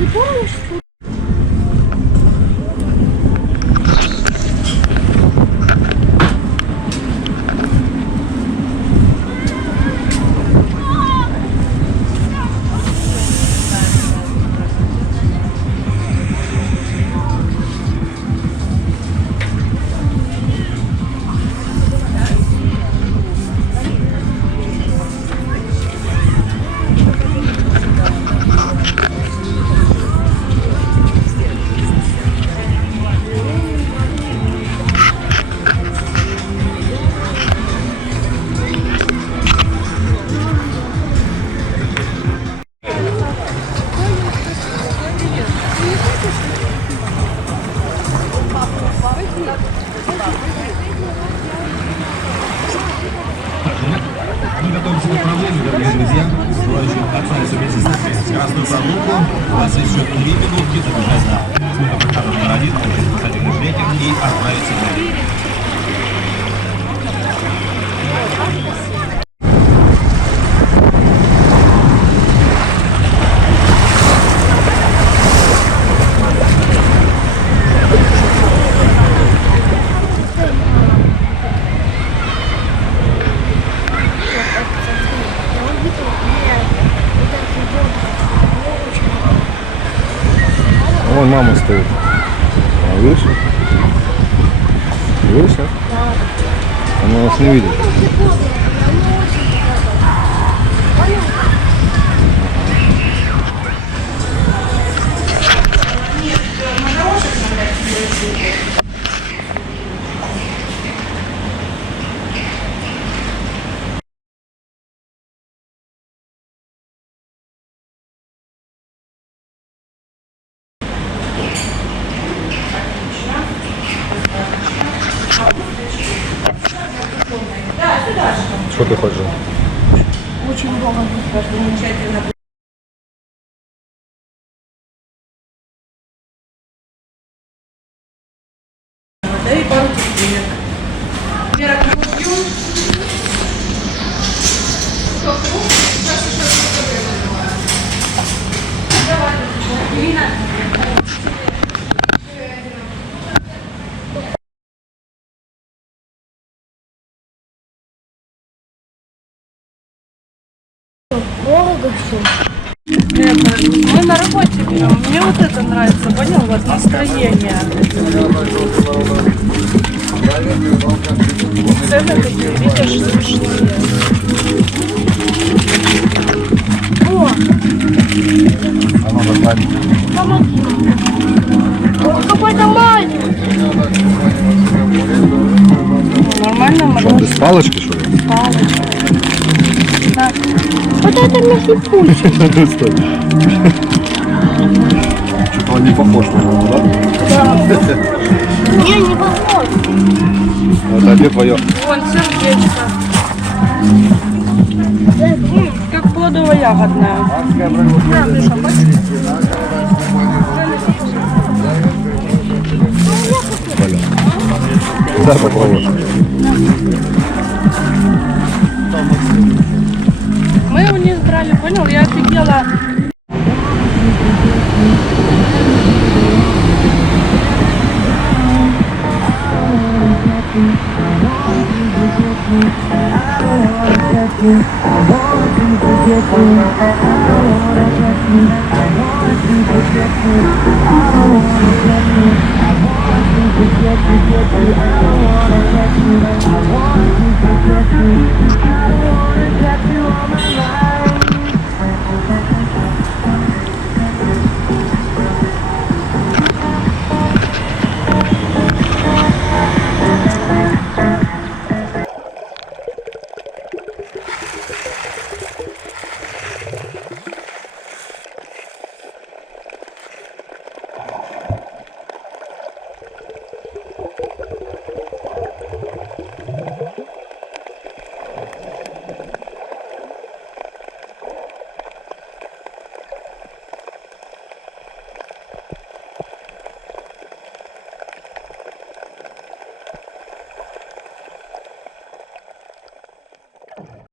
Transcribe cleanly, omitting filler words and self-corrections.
Ты помнишь, что... Мы готовимся к управлению, дорогие друзья. Желающие отправиться вместе с нами красную прогулку. У вас есть еще 2 минутки забежать на светофор номер 1, получить спасательный жилетик и отправиться в море. Вон мама стоит. А, видишь? Видишь, а? Она нас не видит. Что ты хочешь? Очень долго. Замечательно. Да и пару цветок. Вера, купил. Дорого все. Мы на работе берем. Мне вот это нравится, понял? Вот настроение. Цены такие, видишь, смешные. О, А ну достань. помоги. Он какой-то маленький. Нормально, Что, без палочки, что ли? палочка. Так. Вот это мягкий пульсик. Стой. Что-то он не похож на него, да? Да. Не, не похож. Это где твое? Вон сердечко. Как плодово-ягодное. Да, Миша, хочешь? Да, попробуй. Мы у них брали, понял? Я офигела. Thank you.